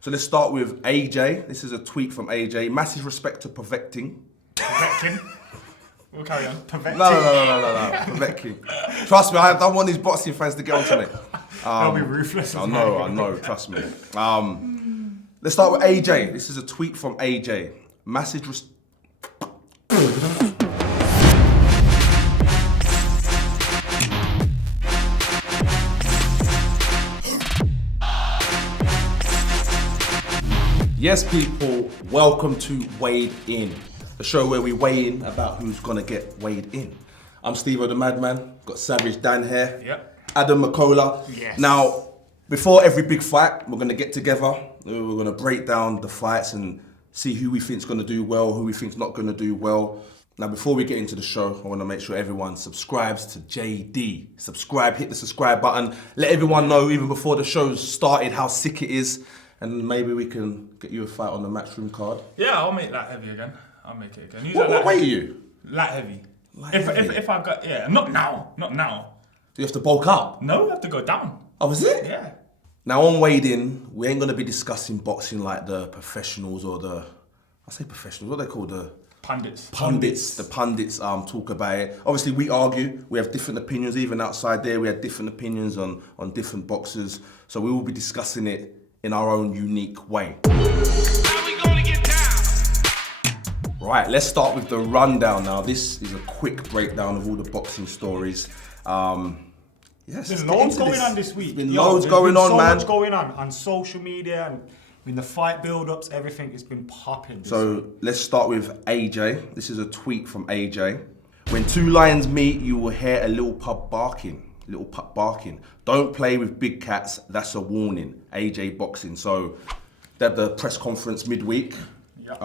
So let's start with AJ. This is a tweet from AJ. Massive respect to Perfecting. Perfecting? We'll carry on. Perfecting? No. Perfecting. Trust me, I don't want these boxing fans to get onto it. They'll be ruthless. I know, trust me. Let's start with AJ. This is a tweet from AJ. Massive respect. Yes, people, welcome to Weighed In, the show where we weigh in about who's gonna get weighed in. I'm Stevo The Madman, got Savage Dan here. Yep. Adam McKola. Yes. Now, before every big fight, we're gonna get together. We're gonna break down the fights and see who we think's gonna do well, who we think's not gonna do well. Now, before we get into the show, I wanna make sure everyone subscribes to JD. Subscribe, hit the subscribe button. Let everyone know, even before the show started, how sick it is. And maybe we can get you a fight on the Matchroom card. Yeah, I'll make light heavy again. I'll make it again. What weight are you? Light heavy. If I've got, not now. Do you have to bulk up? No, I have to go down. Oh, is it? Yeah. Now on Weighed In, we ain't gonna be discussing boxing like the professionals or I say professionals, what are they called? The Pundits. The pundits talk about it. Obviously we argue, we have different opinions, even outside there we have different opinions on different boxers. So we will be discussing it in our own unique way. How we gonna get down? Right, let's start with the rundown now. This is a quick breakdown of all the boxing stories. Yes, There's loads going on this week. There's been loads going on, man. So much going on social media and in the fight build-ups, everything has been popping. So let's start with AJ. This is a tweet from AJ. When two lions meet, you will hear a little pup barking. Don't play with big cats, that's a warning. AJ Boxing. So they had the press conference midweek. Yep.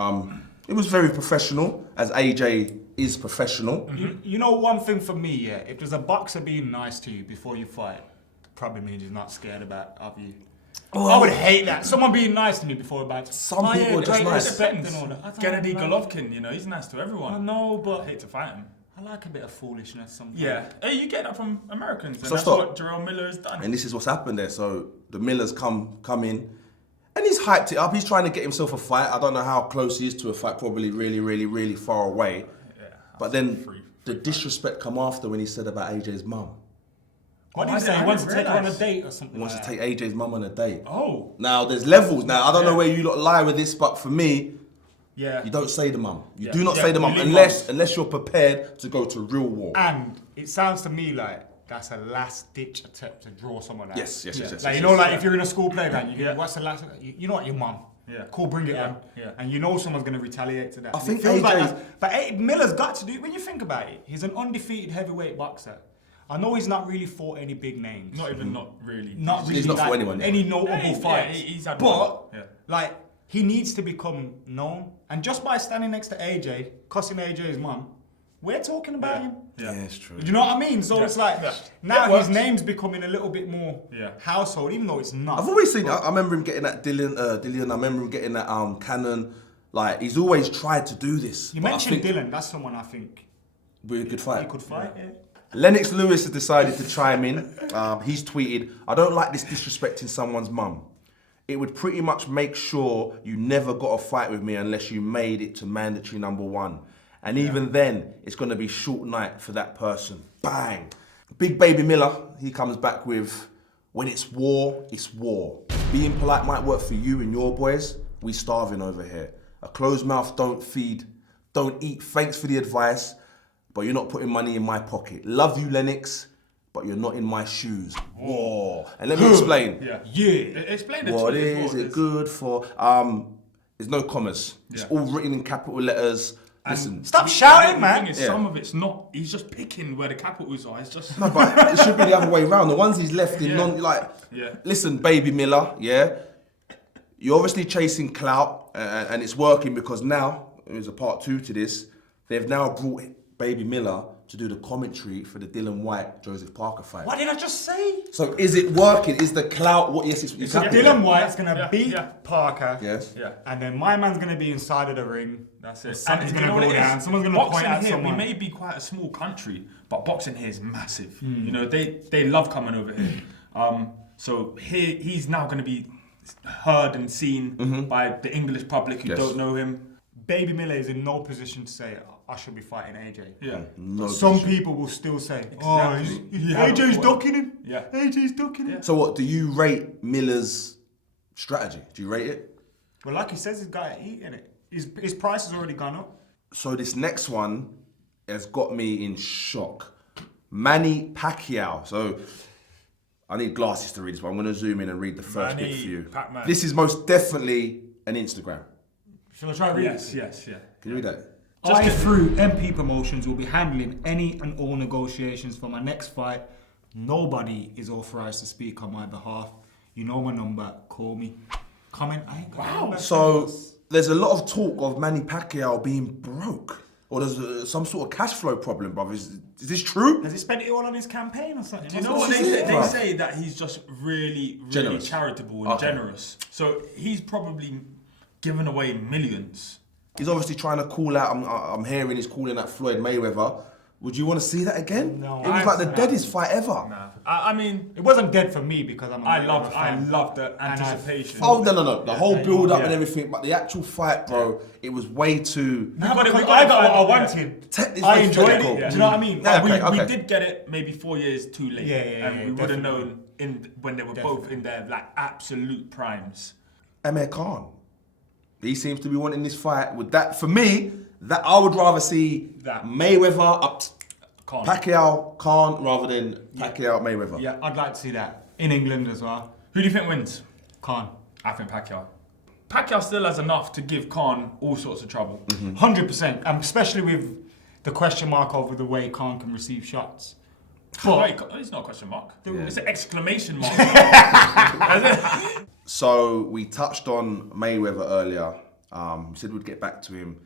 It was very professional, as AJ is professional. You know one thing for me, yeah, if there's a boxer being nice to you before you fight, probably means he's not scared of you. I would hate that. Someone being nice to me before a fight. Some people are just great nice. respect and all that. Gennady Golovkin, he's nice to everyone. I know, but I hate to fight him. I like a bit of foolishness sometimes. Yeah. Hey, you get that from Americans, and So that's stop. what Jarrell Miller has done. And this is what's happened there. So the Millers come in, and he's hyped it up. He's trying to get himself a fight. I don't know how close he is to a fight. Probably really far away. Yeah, but then the disrespect come after when he said about AJ's mum. What did he say? He wants to take her on a date or something. He wants like to that. take AJ's mum on a date. Oh. Now there's levels. Now I don't know where you lot lie with this, but for me, Yeah. you don't say the mum. You Yeah. do not Yeah, say the you mum leave unless you're prepared to go to real war. And it sounds to me like that's a last-ditch attempt to draw someone out. Yes. Like, you know, like if you're in a school playground, you get, what's the last, you know what, your mum. Yeah. Cool, bring it on. Yeah. And you know someone's going to retaliate to that. I And think it feels like AJ that's- but Miller's got to do, when you think about it, he's an undefeated heavyweight boxer. I know he's not really fought any big names. Not really. Not really He's not like fought anyone, any yeah. notable fights. He's had but, one. Yeah. like, he needs to become known. And just by standing next to AJ, cussing AJ's mum, we're talking about him. Yeah, it's true. Do you know what I mean? So Yeah. it's like, Yeah. now It his works. name's becoming a little bit more household, even though it's not. I've always seen. I remember him getting that Dillian. I remember him getting that Cannon. Like he's always tried to do this. You but I mentioned think Dylan, that's someone I think we could fight. he could fight, yeah. Lennox Lewis has decided to chime in. He's tweeted, "I don't like this disrespecting someone's mum. It would pretty much make sure you never got a fight with me unless you made it to mandatory #1. And even then, it's going to be short night for that person." Bang. Big Baby Miller, he comes back with, "When it's war, it's war. Being polite might work for you and your boys. We starving over here. A closed mouth don't eat. Thanks for the advice, but you're not putting money in my pocket. Love you, Lennox, but you're not in my shoes. War." And let me explain. Explain the What tweet as is well, it good for? There's no commas. It's all written in capital letters. Listen. Stop shouting, The man. thing is, some of it's not. He's just picking where the capitals are. It's just. No, but it should be the other way around. The ones he's left in listen, Baby Miller, yeah? You're obviously chasing clout and it's working because now, there's a part 2 to this, they've now brought Baby Miller to do the commentary for the Dillian Whyte Joseph Parker fight. What did I just say? So is it working? Is the clout what? Yes, it's So happening. Dillian Whyte's gonna beat yeah. Parker. Yes. Yeah. And then my man's gonna be inside of the ring. That's it. Something's And gonna you know go what it is? down. Someone's gonna Boxing point at here, someone. We may be quite a small country, but boxing here is massive. You know, they love coming over here. So here he's now going to be heard and seen by the English public who Yes. don't know him. Baby Miller is in no position to say, I should be fighting AJ. Yeah. No Some position. people will still say, Exactly. You haven't AJ's fought. ducking him. Yeah. AJ's ducking him. So what, do you rate Miller's strategy? Do you rate it? Well, like he says, he's got to eat in it. His price has already gone up. So this next one has got me in shock. Manny Pacquiao. So I need glasses to read this, but I'm going to zoom in and read the first Manny bit for you. Pac-Man. This is most definitely an Instagram. Shall I try and read Yes, it? yes, yeah. Can you read that? I, through MP Promotions, will be handling any and all negotiations for my next fight. Nobody is authorized to speak on my behalf. You know my number. Call me. Comment. I ain't got no number. So there's a lot of talk of Manny Pacquiao being broke. Or there's some sort of cash flow problem, brother. Is this true? Has he spent it all on his campaign or something? Do you know what This they is say? it, They bruv. say that he's just really Generous. charitable and Okay. generous. So he's probably given away millions. He's obviously trying to call out. I'm hearing he's calling out Floyd Mayweather. Would you want to see that again? No. It was like the deadest fight ever. I mean, It wasn't dead for me because I'm a I Mayweather fan. love the anticipation. Oh no! The whole build up yeah. and everything, but the actual fight, bro, it was way too. We got it, Because we I got what I yeah. wanted. It's I very enjoyed technical. it. Do you know what I mean? Yeah, we okay. did get it maybe 4 years too late. Yeah, and we would have definitely. known when they were both in their like absolute primes. Amir Khan, he seems to be wanting this fight. With that, for me, that I would rather see That. Mayweather up Khan. Pacquiao Khan rather than Pacquiao Mayweather. Yeah, I'd like to see that. In England as well. Who do you think wins? Khan. I think Pacquiao. Pacquiao still has enough to give Khan all sorts of trouble. 100%. Especially with the question mark over the way Khan can receive shots. Wait, it's not a question mark. It's an exclamation mark. So we touched on Mayweather earlier. We said we'd get back to him.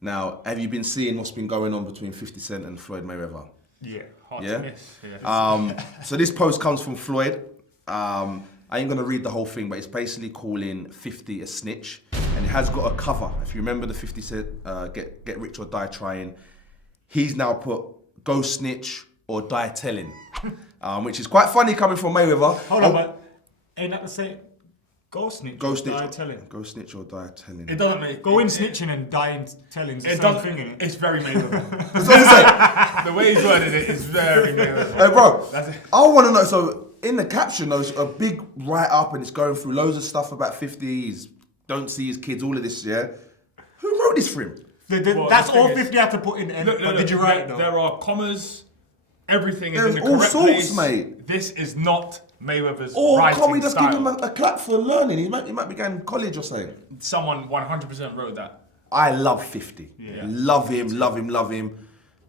Now, have you been seeing what's been going on between 50 Cent and Floyd Mayweather? Yeah, hard Yeah? to miss. Yeah. So this post comes from Floyd. I ain't gonna read the whole thing, but it's basically calling 50 a snitch, and it has got a cover. If you remember the 50 Cent get rich or die trying, he's now put go snitch or die telling, which is quite funny coming from Mayweather. Hold on, but ain't that the same? Go snitch. Go or snitch. Die telling. Go snitch or die telling. It doesn't make Go in snitching and die in telling. It's the It same doesn't. thing, innit? It's very Mayweather. That's what I'm saying. The way he's worded it is very Mayweather. Hey, bro, That's it. I want to know. So in the caption, there's a big write up, and it's going through loads of stuff about 50. He's don't see his kids. All of this, yeah. Who wrote this for him? Well, That's the thing all is- 50 had to put in. Look, But did you write it though? There are commas. Everything is There's in the all correct sorts, place. mate. This is not Mayweather's Or writing can't we just style. give him a clap for learning? He might be going to college or something. Someone 100% wrote that. I love 50. Yeah. Love him.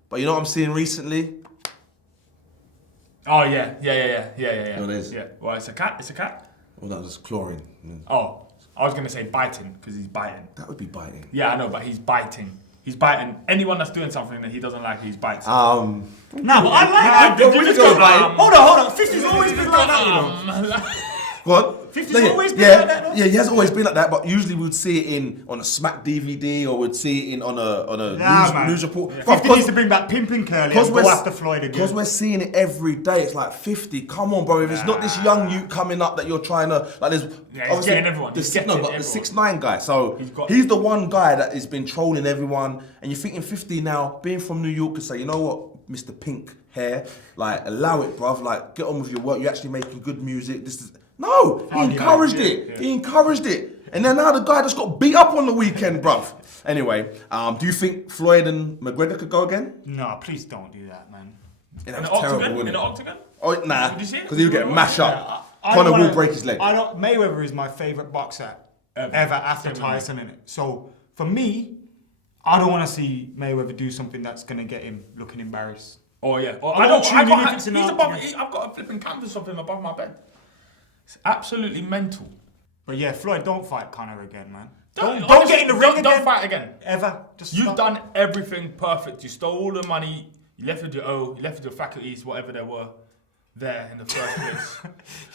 But you know what I'm seeing recently? Oh yeah. What it is? Yeah. Well, it's a cat. It's a cat. Well, that was chlorine. Oh, I was gonna say biting because he's biting. That would be biting. Yeah, I know, but he's biting. He's biting. Anyone that's doing something that he doesn't like, he's biting. Nah, but I like that. Did you just go biting? Hold on. 50's always been like that, you know. Go on. 50's always been like that, though. Yeah, he has always been like that, but usually we'd see it on a Smack DVD or we'd see it on a news report. Yeah. But 50 needs to bring back Pimpin' Curly and go after Floyd again. Because we're seeing it every day. It's like 50. Come on, bro. If it's not this young youth coming up that you're trying to like, there's he's getting everyone. The, He's six- getting no, but the everyone. 6'9" guy. So he's the one guy that has been trolling everyone. And you're thinking 50 now, being from New York, and say, you know what, Mr. Pink Hair, like allow it, bruv. Like get on with your work. You're actually making good music. No, he encouraged it. Yeah. He encouraged it. And then now the guy just got beat up on the weekend, bruv. Anyway, do you think Floyd and McGregor could go again? No, please don't do that, man. Yeah, In that the was terrible, octagon? wasn't In it? the octagon? Oh, nah, Did you see it? because he'll get mashed up. I Conor don't will wanna- break his leg. Mayweather is my favourite boxer ever after Tyson, innit? So for me, I don't want to see Mayweather do something that's going to get him looking embarrassed. Oh yeah. Oh, I don't tune in if it's an he's octagon. I've got a flipping canvas of him above my bed. It's absolutely mental. But yeah, Floyd, don't fight Conor again, man. Don't Don't get in the ring again. Don't fight again. Ever. Just You've stop. done everything perfect. You stole all the money. You left with your you left with your faculties, whatever there were, there in the first place.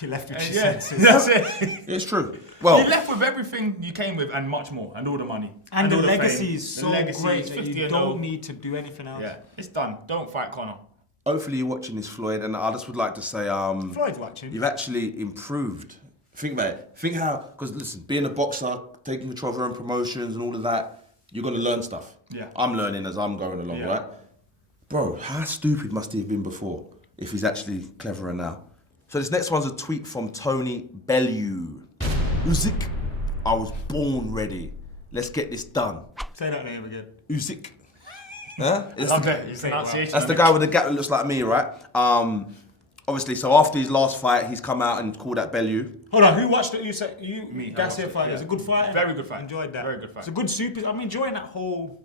You left with And your yeah, senses. that's it. It's true. Well, You left with everything you came with and much more, and all the money. And the all legacy fame. is The so legacy great is that 50 you and don't 0. need to do anything else. Yeah, it's done. Don't fight Conor. hopefully you're watching this, Floyd, and I just would like to say Floyd's watching. you've actually improved Think about it. Think how, because listen, being a boxer, taking control of your own promotions and all of that, you're going to learn stuff. Yeah. I'm learning as I'm going along, right? Bro, how stupid must he have been before if he's actually cleverer now? So this next one's a tweet from Tony Bellew. Usyk, I was born ready. Let's get this done. Say that name again. Usyk. Huh? Pronunciation. That's the guy with the gap that looks like me, right? Obviously, so after his last fight, he's come out and called out Bellew. Hold on, who watched it? Me. Gassier fight. It was a good fight. Very good fight. Enjoyed that. Very good fight. It's a good super. I'm enjoying that whole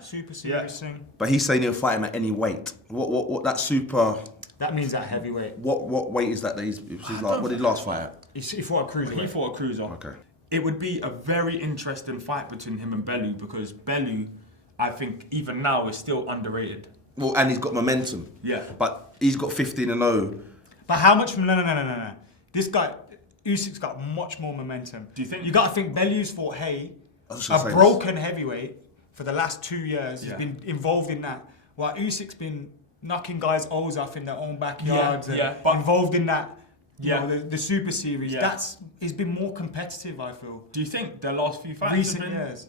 super series thing. But he's saying he'll fight him at any weight. What that super? That means that heavyweight. What weight is that? What did he last fight at? He fought a cruiser. He fought a cruiser. Okay. It would be a very interesting fight between him and Bellew because Bellew, I think, even now is still underrated. Well, and he's got momentum. Yeah. But he's got 15-0. But how much? No. This guy, Usyk's got much more momentum. Do you think? You got to think Bellew's fought a broken heavyweight for the last 2 years. He's been involved in that. While Usyk's been knocking guys' O's off in their own backyards but involved in that. You know, the super series. He's been more competitive, I feel. Do you think their last few fights Recent have been? years.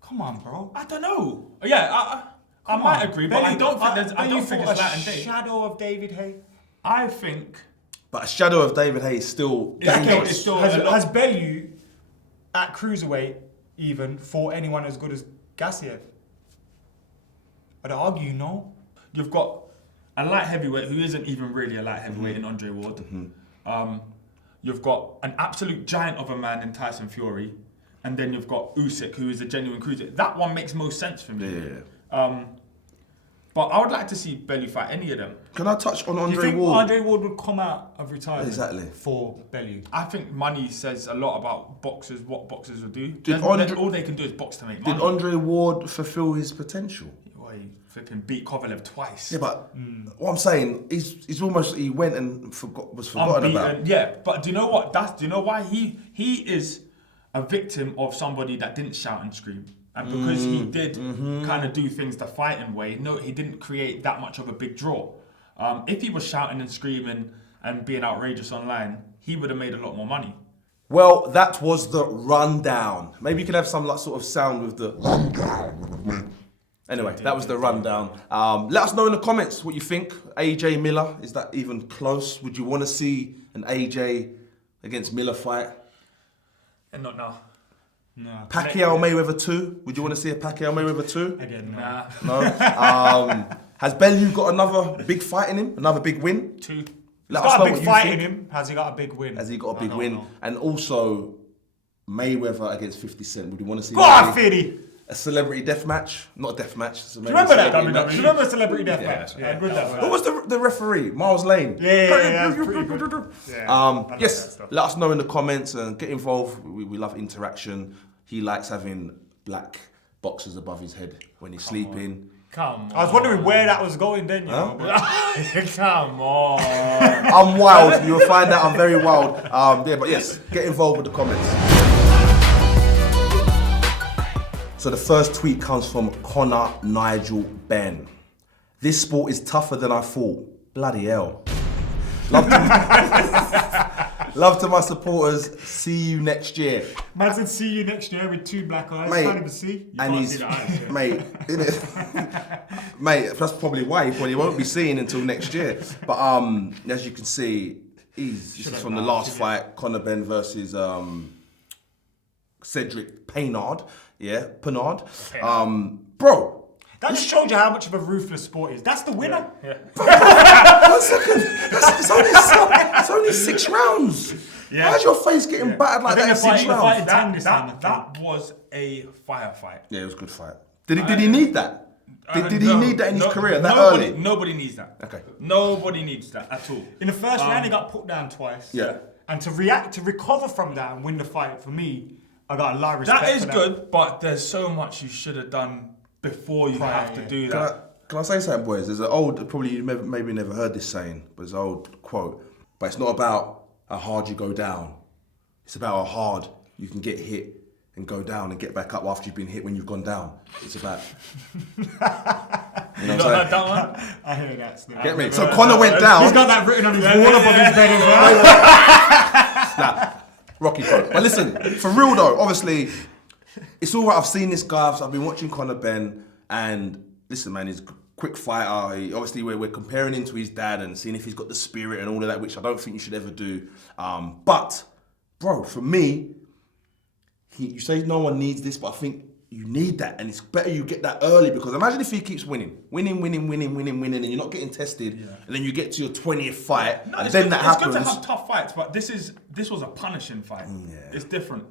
Come on, bro. I don't know. Yeah, I might agree, but I don't think it's night and day. Shadow of David Haye. I think. But a shadow of David Haye is still dangerous. Has Bellew at cruiserweight even fought anyone as good as Gassiev? I'd argue no. You've got a light heavyweight who isn't even really a light heavyweight in Andre Ward. You've got an absolute giant of a man in Tyson Fury, and then you've got Usyk, who is a genuine cruiser. That one makes most sense for me. But I would like to see Bellew fight any of them. Can I touch on Do you Andre think Ward? Andre Ward would come out of retirement for Bellew? I think money says a lot about boxers, what boxers will do. All they can do is box to make money. Did Andre Ward fulfill his potential? Well, he flipping beat Kovalev twice. Yeah, but what I'm saying, he's almost, he went and was forgotten about. Yeah, but do you know what? Do you know why he is a victim of somebody that didn't shout and scream? And because he did kind of do things the fighting way, no, he didn't create that much of a big draw. If he was shouting and screaming and being outrageous online, he would have made a lot more money. Well, that was the rundown. Maybe you could have some sort of sound with the rundown. Anyway, that was the rundown. Let us know in the comments what you think. AJ Miller, is that even close? Would you want to see an AJ against Miller fight? And not now. No. Pacquiao Mayweather 2? Would you want to see a Pacquiao Mayweather 2? Again, no. Nah. No. Has Bellew got another big fight in him? Another big win? 2. He's Let us got know a big what you fight think. in him. Has he got a big win? Has he got a big don't win? know. And also, Mayweather against 50 Cent. Would you want to see Go on, Fiddy! a celebrity death match? Not a death match. Do you remember that? WWE. Do you remember Celebrity Death Match? Yeah, good that Who was the referee? Miles Lane. Yeah, that's pretty good. Yeah, Yes, let us know in the comments and get involved. We love interaction. He likes having black boxes above his head when he's sleeping. Come on. I was wondering where that was going then, you know. Come on. I'm wild. You'll find out I'm very wild. But yes, get involved with the comments. So the first tweet comes from Conor Nigel Benn. This sport is tougher than I thought. Bloody hell. Love to my supporters. See you next year. Man said see you next year with 2 black eyes. Mate, Can't even see. and he's, mate, mate, that's probably why he probably won't be seeing until next year. But as you can see, this is from the last fight, Conor Benn versus Cedrick Peynaud. Yeah, Peynaud. Bro. That just showed you how much of a ruthless sport is. That's the winner. Yeah. 1 second. It's only 6 rounds. Yeah. How's your face getting battered like that in 6 rounds? That was a firefight. Yeah, it was a good fight. Did he need that? Did he need that in his career that early? Nobody needs that. Okay. Nobody needs that at all. In the first round, he got put down twice. Yeah. And to recover from that and win the fight, for me, I got a lot of respect That is for good, but there's so much you should have done before you have to do that. Can I say something, boys? There's an old, probably you maybe never heard this saying, but it's an old quote. But it's not about how hard you go down. It's about how hard you can get hit and go down and get back up after you've been hit when you've gone down. It's about... You know what I'm saying? Heard that one? I hear that still. Get me? So Conor went down. He's got that written on his wall above his bed as well. Nah, Rocky quote. But listen, for real though, obviously, it's all right. I've seen this guy. I've been watching Conor Benn, and listen, man, he's a quick fighter. Obviously, we're comparing him to his dad and seeing if he's got the spirit and all of that, which I don't think you should ever do. But, bro, for me, you say no one needs this, but I think you need that, and it's better you get that early, because imagine if he keeps winning, and you're not getting tested, and then you get to your 20th fight, and then that happens. It's good to have tough fights, but this was a punishing fight. It's different.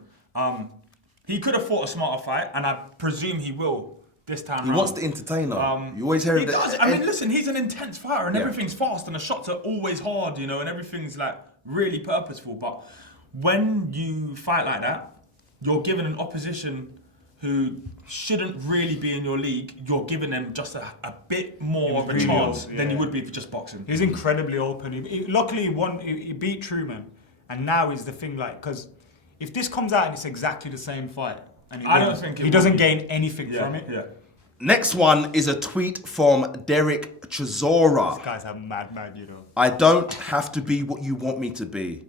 He could have fought a smarter fight, and I presume he will this time. He wants to entertain her. You always hear he that. does. I mean, listen, he's an intense fighter, and everything's fast, and the shots are always hard, and everything's like really purposeful. But when you fight like that, you're given an opposition who shouldn't really be in your league. You're giving them just a bit more of a chance than you would be for just boxing. He's incredibly open. Luckily, he beat Truman, and now is the thing, like, because if this comes out and it's exactly the same fight, and I don't think he doesn't gain anything from it. Yeah. Next one is a tweet from Dereck Chisora. This guy's a madman, I don't have to be what you want me to be.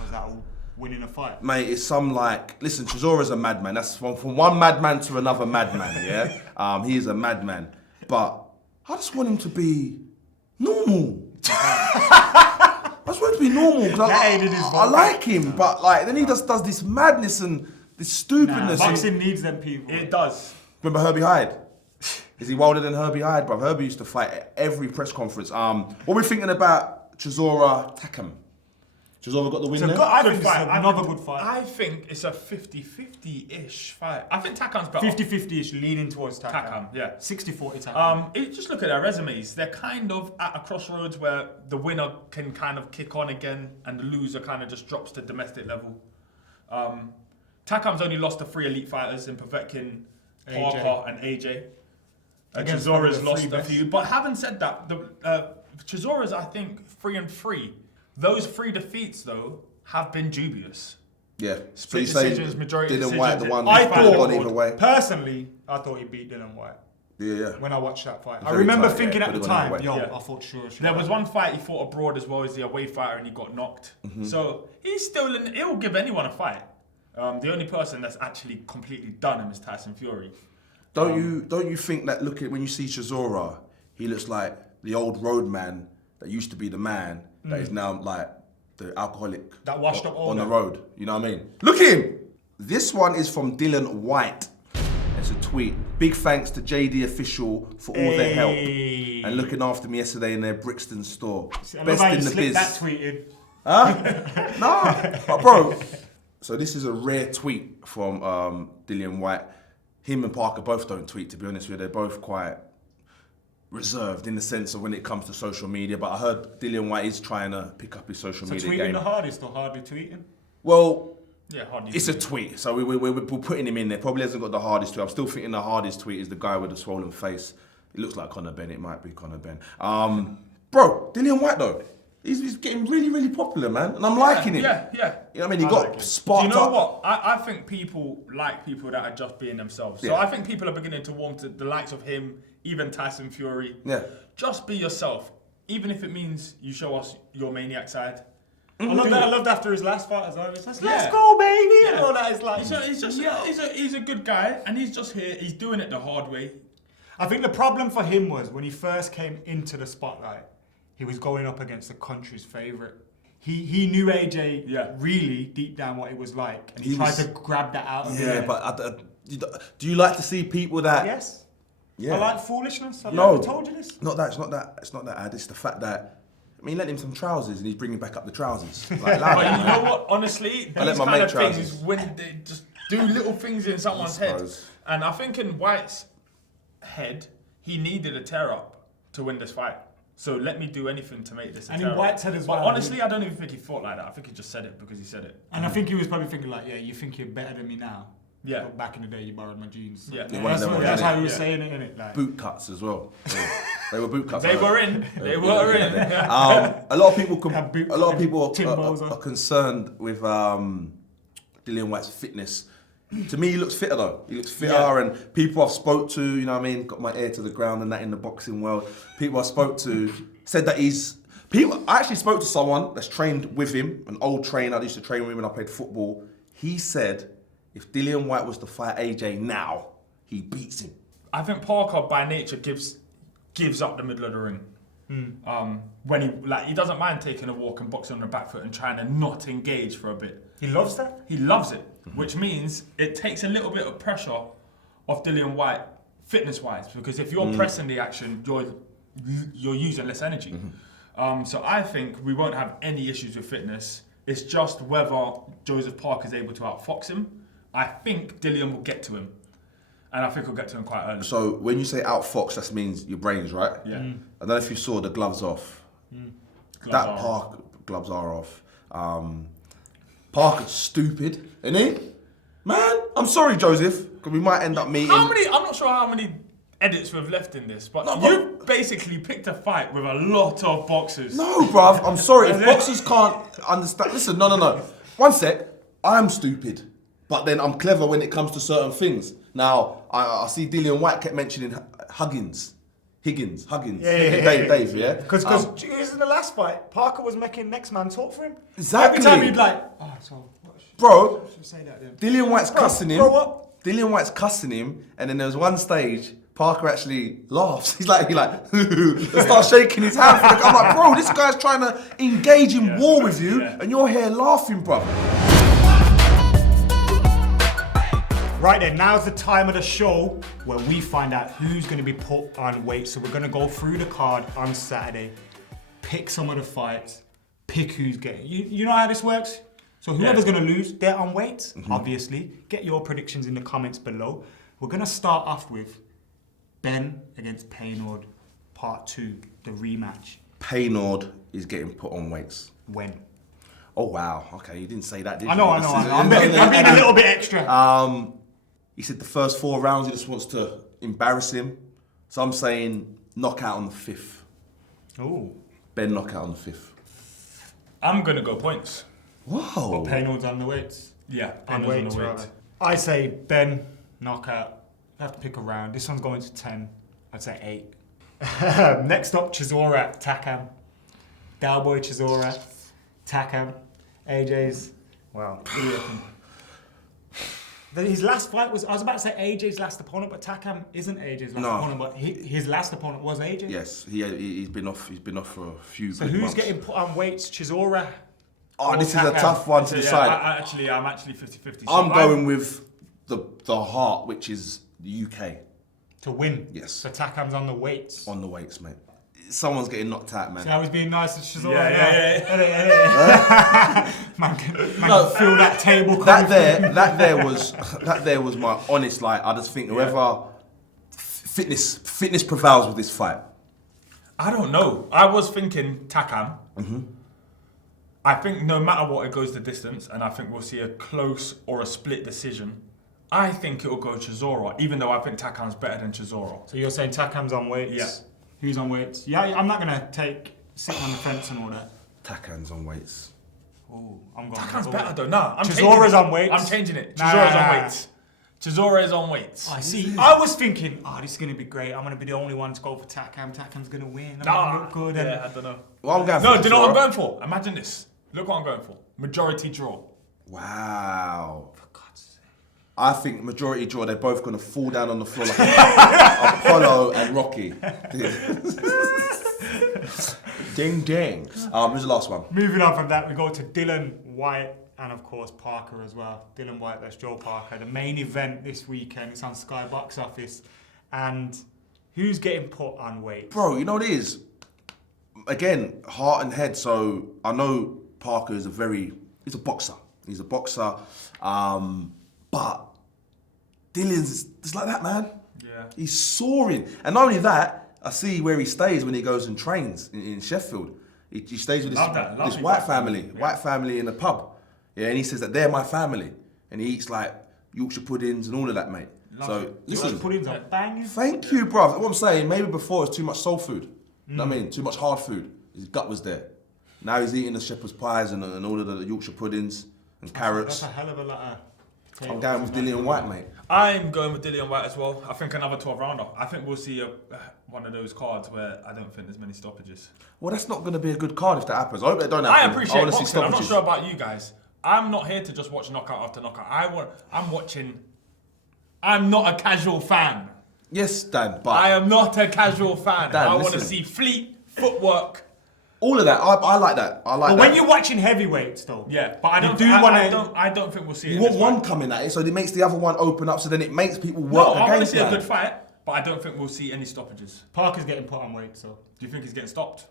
Was that all winning a fight? Mate, it's some listen, Chisora's a madman. That's from one madman to another madman, yeah? He is a madman. But I just want him to be normal. I just want him to be normal, because I like him, but then he just does this madness and this stupidness. Boxing needs them people. It does. Remember Herbie Hyde? Is he wilder than Herbie Hyde, bro? Herbie used to fight at every press conference. What are we thinking about Chisora Takam? Chisora got the win there? I think it's another good fight. I think it's a 50-50-ish fight. I think Takam's better. 50-50-ish, leaning towards Takam. Takam, yeah. 60-40 Takam. Just look at their resumes. They're kind of at a crossroads where the winner can kind of kick on again and the loser kind of just drops to domestic level. Takam's only lost to 3 elite fighters in Povetkin, Parker and AJ. Chisora's lost a few. But having said that, Chisora's, I think, 3-3. Those 3 defeats, though, have been dubious. Yeah. Split decisions, majority Dillian decisions. Whyte, the one I who thought, either way. personally, I thought he beat Dillian Whyte. Yeah. When I watched that fight. I Very remember tight, thinking at the could've gone time, either way. I thought sure. There was one fight he fought abroad as well as the away fighter, and he got knocked. So he's still he'll give anyone a fight. The only person that's actually completely done him is Tyson Fury. Don't you think that when you see Chisora, he looks like the old roadman that used to be the man that is now like the alcoholic that washed up on the road. You know what I mean? Look at him. This one is from Dillian Whyte. It's a tweet. Big thanks to JD Official for all their help and looking after me yesterday in their Brixton store. Best in the biz. That tweet in. Huh? Nah, but bro. So this is a rare tweet from Dillian Whyte. Him and Parker both don't tweet, to be honest with you. They're both quite reserved in the sense of when it comes to social media. But I heard Dillian Whyte is trying to pick up his social media tweeting game. the hardest or hardly tweeting? Well, hardly. it's a tweet. So we're putting him in there. Probably hasn't got the hardest tweet. I'm still thinking the hardest tweet is the guy with the swollen face. It looks like Conor Benn. It might be Conor Benn. Bro, Dillian Whyte though. He's getting really, really popular, man. And I'm liking him. Yeah. You know what I mean? He got Do sparked you know up. what? I think people like people that are just being themselves. So Yeah. I think people are beginning to warm to the likes of him, even Tyson Fury. Yeah. Just be yourself. Even if it means you show us your maniac side. I loved after his last fight as well. It's like, Yeah. let's go, baby! Yeah. And all that. It's like, He's a good guy, and he's just here. He's doing it the hard way. I think the problem for him was when he first came into the spotlight, he was going up against the country's favourite. He knew AJ really deep down what it was like, and he tried to grab that out of him. Yeah, but do you like to see people that? Yes. Yeah. I like foolishness. I told you this. Not that. It's not that. Ad. It's the fact that let him some trousers and he's bringing back up the trousers. Like, But you know what? Honestly, I let these my kind mate of things trousers. is when they just do little things in someone's head. suppose. And I think in White's head, he needed a tear up to win this fight. So let me do anything to make this a And tear in up. White's head as But well, honestly, I don't even think he thought like that. I think he just said it because he said it. And I think he was probably thinking like, you think you're better than me now. Yeah. But back in the day, you borrowed my jeans. Yeah. Yeah, one of them was, That's innit? how he was Yeah. saying it, innit? Like, Boot cuts as well. Yeah. They were boot cuts. They were in. They were in. A lot of people, Have boot- a lot of people Timbos on. are concerned with Dillian Whyte's fitness. To me, he looks fitter though. He looks fitter, and people I've spoke to, you know what I mean, got my ear to the ground and that in the boxing world. People I spoke to said that he's I actually spoke to someone that's trained with him, an old trainer. I used to train with him when I played football. He said if Dillian Whyte was to fight AJ now, he beats him. I think Parker by nature gives up the middle of the ring. When he doesn't mind taking a walk and boxing on the back foot and trying to not engage for a bit. He loves that? He loves it, which means it takes a little bit of pressure off Dillian Whyte fitness-wise, because if you're pressing the action, you're using less energy. So I think we won't have any issues with fitness. It's just whether Joseph Parker is able to outfox him. I think Dillian will get to him. And I think he'll get to him quite early. So when you say outfox, that means your brains, right? Yeah. I don't know if you saw the gloves off. Gloves are off. Parker's stupid, isn't he? Man, I'm sorry, Joseph, because we might end up meeting. I'm not sure how many edits we've left in this, but you basically picked a fight with a lot of boxers. No, bruv, I'm sorry. If boxers can't understand... Listen, no. One sec. I'm stupid, but then I'm clever when it comes to certain things. Now, I see Dillian Whyte kept mentioning Higgins. Dave, yeah? Because in the last fight, Parker was making next man talk for him. Exactly. Every time he'd like, bro, say that then. Dillian Whyte's cussing him. Bro, what? Dillian Whyte's cussing him, and then there was one stage, Parker actually laughs. He's like, and starts shaking his hand. I'm like, bro, this guy's trying to engage in war with you, and you're here laughing, bro. Right then, now's the time of the show where we find out who's going to be put on weight. So we're going to go through the card on Saturday, pick some of the fights, pick who's getting... You know how this works? So whoever's going to lose, they're on weight, obviously. Get your predictions in the comments below. We're going to start off with Benn against Peynaud, part 2, the rematch. Peynaud is getting put on weights. When? Oh, wow. Okay, you didn't say that, did you? I know. I'm being a little bit extra. He said the first 4 rounds he just wants to embarrass him. So I'm saying knockout on the 5th. Oh. Benn knockout on the 5th. I'm going to go points. Whoa. But Peynaud's on the weights. Yeah, On Peynaud's weights, on the rather. weight. I say Benn knockout. You have to pick a round. This one's going to 10. I'd say 8. Next up, Chisora, Takam. Cowboy Chisora, Takam. AJ's. Wow. His last fight was... I was about to say AJ's last opponent, but Takam isn't AJ's last opponent, but his last opponent was AJ. Yes, he's been off. He's been off for a few. So who's getting put on weights? Chisora. Oh, this is a tough one to decide. I'm actually 50-50. I'm going with the heart, which is the UK. To win. Yes. So Takam's on the weights. On the weights, mate. Someone's getting knocked out, man. See, I was being nice to Chisora. Yeah. Man can feel that table. That there was my honest light. I just think whoever fitness prevails with this fight. I don't know. I was thinking Takam. I think no matter what, it goes the distance, and I think we'll see a close or a split decision. I think it will go Chisora, even though I think Takam's better than Chisora. So you're saying Takam's on weights? Yeah. Who's on weights? Yeah, I'm not going to sit on the fence and all that. Takam's on weights. Oh, I'm going. Takam's better though. Nah, Chisora's on weights. I'm changing it. Chisora's on weights. Chisora is on weights. I see. I was thinking, this is going to be great. I'm going to be the only one to go for Takam. Takam's going to win. I'm going to look good. Yeah, I don't know. Well, I'm going No, for do you know what I'm Chisora. going for? Imagine this. Look what I'm going for. Majority draw. Wow. For God's sake. I think majority draw. They're both going to fall down on the floor like Apollo and Rocky. Ding ding. Who's the last one? Moving on from that, we go to Dillian Whyte and of course Parker as well. Dillian Whyte, that's Joe Parker. The main event this weekend. It's on Sky Box Office. And who's getting put on weight? Bro, you know what it is? Again, heart and head. So I know Parker is he's a boxer. He's a boxer. But Dillian's just like that, man. Yeah. He's soaring. And not only that, I see where he stays when he goes and trains in Sheffield. He stays with this white family, white family in a pub. Yeah, and he says that they're my family. And he eats like Yorkshire puddings and all of that, mate. Yorkshire puddings are banging. Thank you, bruv. What I'm saying, maybe before it was too much soul food. You know what I mean? Too much hard food. His gut was there. Now he's eating the shepherd's pies and all of the Yorkshire puddings and carrots. That's a hell of a lot of I'm going with Dillian Whyte, mate. I'm going with Dillian Whyte as well. I think another 12 rounder. I think we'll see one of those cards where I don't think there's many stoppages. Well, that's not going to be a good card if that happens. I hope that don't happen. I appreciate wanna see boxing. I'm not stoppages. sure about you guys. I'm not here to just watch knockout after knockout. I'm watching. I'm not a casual fan. Yes, Dan, but I am not a casual fan. Dan, I want to listen. see fleet footwork. all of that, I like that. I like But that. when you're watching heavyweights, though, Yeah, but I don't. do I, wanna- I don't think we'll see it. You in want this one fight. coming at it, so it makes the other one open up, so then it makes people No, work I want to against see a that. good fight, but I don't think we'll see any stoppages. Parker's getting put on weight, so Do you think he's getting stopped?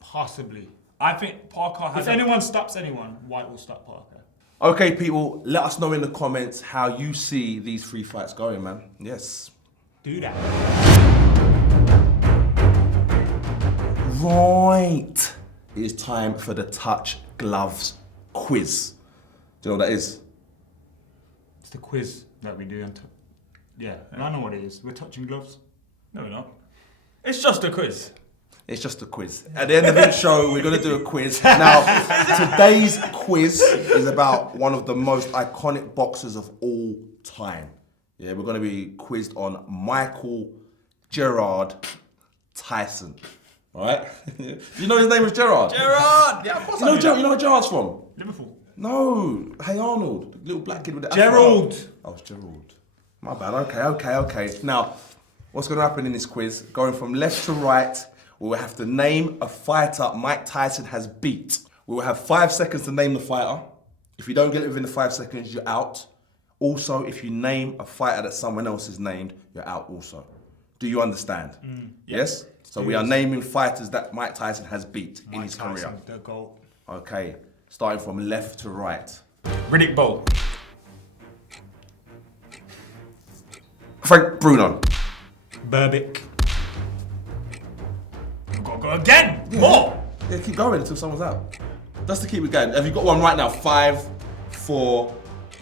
possibly. I think Parker has. If anyone stops anyone, White will stop Parker. Okay, people, let us know in the comments how you see these three fights going, man. Yes. Do that. Right. It is time for the Touch Gloves quiz. Do you know what that is? It's the quiz that we do. Yeah, I know what it is. We're touching gloves. No, we're not. It's just a quiz. It's just a quiz. At the end of each show, we're going to do a quiz. Now, today's quiz is about one of the most iconic boxers of all time. Yeah, we're going to be quizzed on Michael Gerard Tyson. All right? You know his name is Gerard? Gerard! Yeah, of course You know, I do. you know where Gerard's from? Liverpool. No. Hey Arnold, the little black kid with the Gerald. afro. Oh, it's Gerald. My bad. Okay. Now, what's going to happen in this quiz? Going from left to right, we will have to name a fighter Mike Tyson has beat. We will have 5 seconds to name the fighter. If you don't get it within the 5 seconds, you're out. Also, if you name a fighter that someone else has named, you're out also. Do you understand? Yes? So we are naming fighters that Mike Tyson has beat in his career. The GOAT. Okay, starting from left to right. Riddick Bowe. Frank Bruno. Burbick. Gotta go again! More! Yeah, keep going until someone's out. Just to keep it going. Have you got one right now? 5, 4,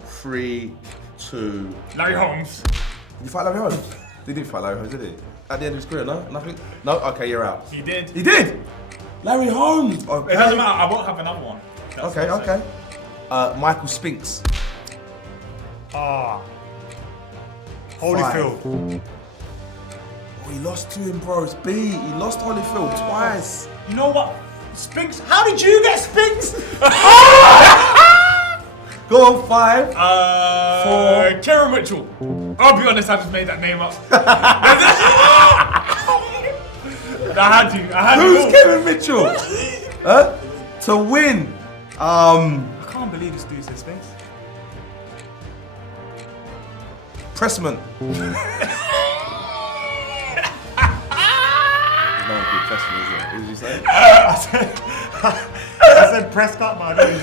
3, 2. Larry Holmes. Did you fight Larry Holmes? He didn't fight Larry Holmes, did he? At the end of his career, no? Nothing? No? Okay, you're out. He did. He did! Larry Holmes! Okay. It doesn't matter, I won't have another one. That's Okay, what I said. okay. Michael Spinks. Holyfield. Oh, he lost to him, bro. It's B. He lost Holyfield twice. You know what? Spinks. How did you get Spinks? Go on, 5. 4. Kieran Mitchell. I'll be honest, I just made that name up. I had Who's to. Kevin Mitchell? Huh? To win. I can't believe this dude said Spinks. Pressman. There's no one called Pressman, is there? What did you say? I said Prescott, but I don't.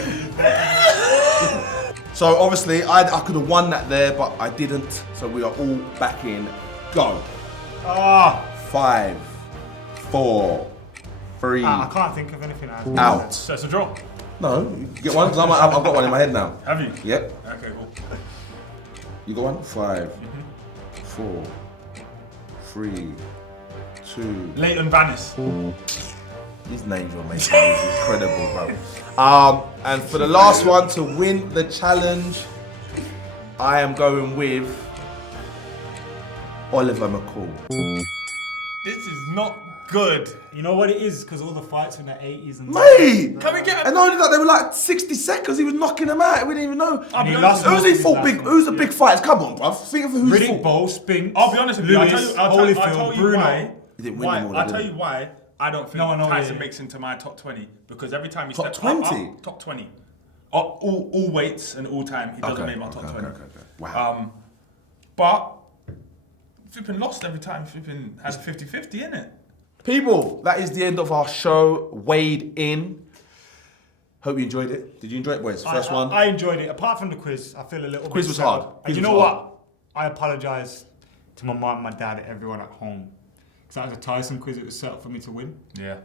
So obviously, I could have won that there, but I didn't. So we are all back in. Go. 5, 4, 3. I can't think of anything. Out. So it's a draw. No, you get one because I've got one in my head now. Have you? Yep. Okay, cool. You got one? 5, 4, 3, 2. Leighton Vanis. These names you're making is incredible, bro. And for the last one to win the challenge, I am going with Oliver McCall. This is not good. You know what it is? Because all the fights from the 80s and Mate! Can we get And not only that, they were like 60 seconds. He was knocking them out. We didn't even know. I'll be he honest lost with Who's you. he fought big? Who's the big fights? Come on, bruv. Think of who's he Riddick fought. Bowe, Spinks. I'll be honest with you. Lewis, I'll tell you Bruno. why. He didn't win them all, I'll did tell he? you why I don't think No, Tyson yeah. makes into my top 20. Because every time he Top steps 20? up, top 20. All weights and all time, he doesn't make my top 20. Okay. Wow. But flipping lost every time. Flipping has a 50-50, innit? People, that is the end of our show. Weighed in. Hope you enjoyed it. Did you enjoy it, boys? First one. I enjoyed it. Apart from the quiz, I feel a little Quiz bit was sad. hard. And Quiz you was know hard. what? I apologise to my mum, my dad, and everyone at home. Because that was a Tyson quiz. It was set up for me to win. Yeah.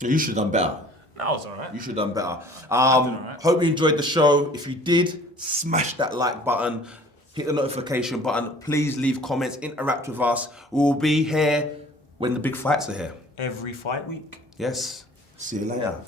You should have done better. That was alright. You should have done better. alright. Hope you enjoyed the show. If you did, smash that like button, hit the notification button. Please leave comments, interact with us. We will be here when the big fights are here. Every fight week. Yes. See you later.